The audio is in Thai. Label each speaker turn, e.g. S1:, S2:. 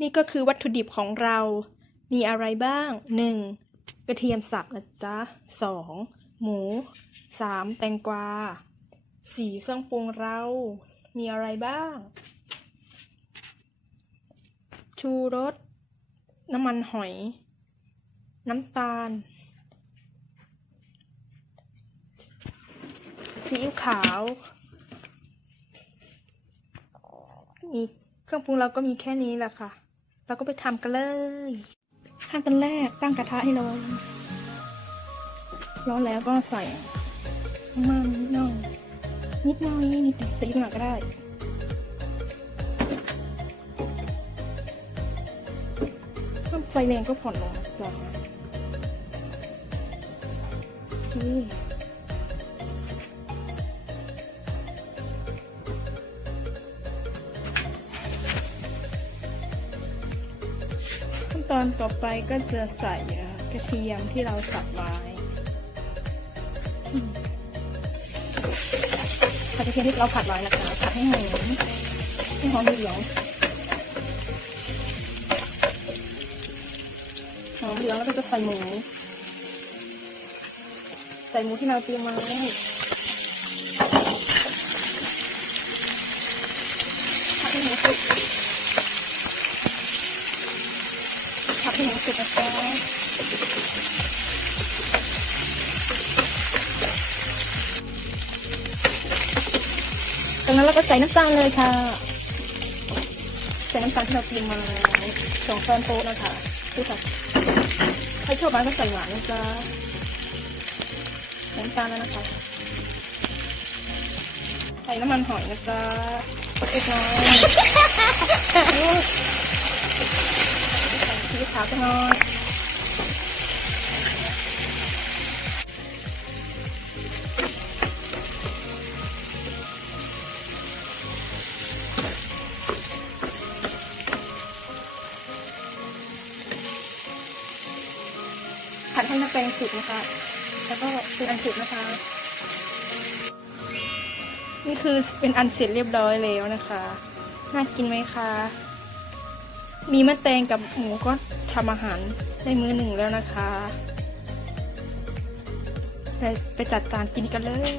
S1: นี่ก็คือวัตถุดิบของเรา มีอะไรบ้าง 1. กระเทียมสับนะจ๊ะ 2. หมู 3. แตงกวา 4. เครื่องปรุงเรา มีอะไรบ้าง ชูรส น้ำมันหอย น้ำตาล ซีอิ๊วขาว มีเครื่องปรุงเราก็มีแค่นี้แหละค่ะ เราก็ไปทำกันเลยขั้นตอนแรกตั้งกระทะให้ร้อนร้อนแล้วก็ใส่น้ำมันนิดหน่อยนิดหน่อยนิดหน่อยใส่อีหน่อยก็ได้ถ้าไฟแรงก็ผ่อนลงจ้ะนี่ ตอนต่อไปก็จะใส่กระเทียมที่เราสับไว้ผัดกระเทียมที่เราผัดไว้นะคะผัดให้หอมให้หอมเหลืองหอมเหลืองแล้วก็จะใส่หมูใส่หมูที่เราเตรียมมาไว้ผัดให้หมูสุก สุกนะคะจากนั้นเราก็ใส่น้ำตาลเลยค่ะ ใส่น้ำตาลที่เราเตรียมมาสองช้อนโต๊ะนะคะดูค่ะใครชอบหวานก็ใส่หวานนะจ๊ะน้ำตาลแล้วนะคะ ใส่น้ำมันหอยนะจ๊ะเล็กน้อยใส่ ซีอิ๊วขาวกันหน่อยผัดให้น้ำแกงสุกนะคะ แล้วก็เป็นอันสุกนะคะ นี่คือเป็นอันเสร็จเรียบร้อยแล้วนะคะ น่ากินไหมคะ มีมะแตงกับหมูก็ทำอาหารได้มื้อหนึ่งแล้วนะคะ ไปไปจัดจานกินกันเลย